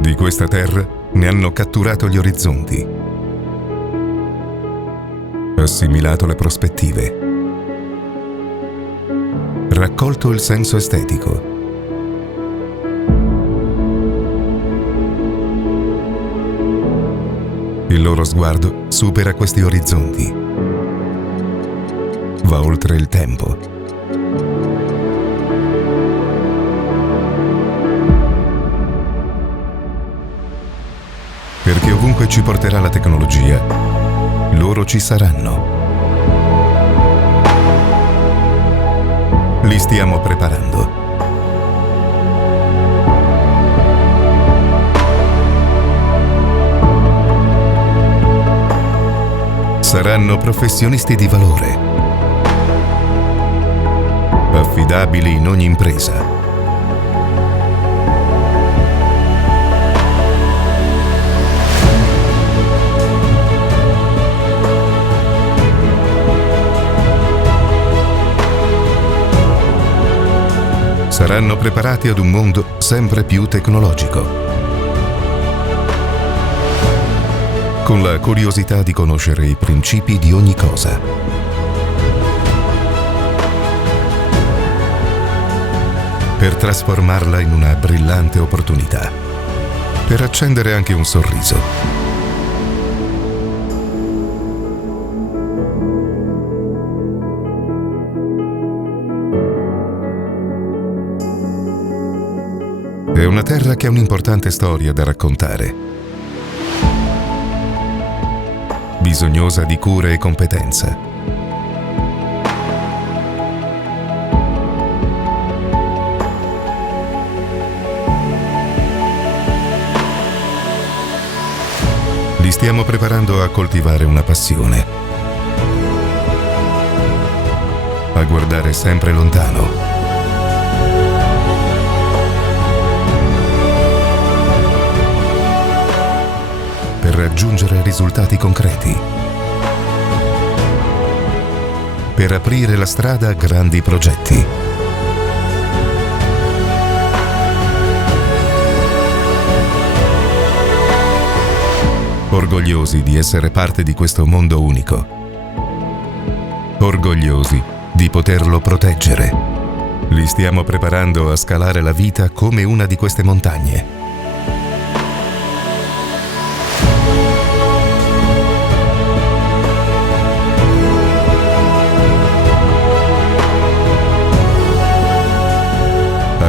Di questa terra ne hanno catturato gli orizzonti, assimilato le prospettive, raccolto il senso estetico. Il loro sguardo supera questi orizzonti, va oltre il tempo. Perché ovunque ci porterà la tecnologia, loro ci saranno. Li stiamo preparando. Saranno professionisti di valore, affidabili in ogni impresa. Saranno preparati ad un mondo sempre più tecnologico, con la curiosità di conoscere i principi di ogni cosa. Per trasformarla in una brillante opportunità, per accendere anche un sorriso. È una terra che ha un'importante storia da raccontare, bisognosa di cura e competenza. Li stiamo preparando a coltivare una passione, a guardare sempre lontano, per raggiungere risultati concreti, per aprire la strada a grandi progetti. Orgogliosi di essere parte di questo mondo unico, orgogliosi di poterlo proteggere. Li stiamo preparando a scalare la vita come una di queste montagne.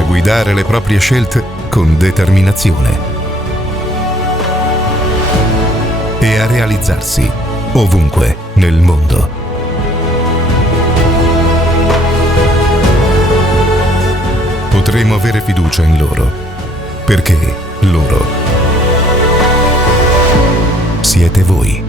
Guidare le proprie scelte con determinazione e a realizzarsi ovunque nel mondo. Potremo avere fiducia in loro, perché loro siete voi.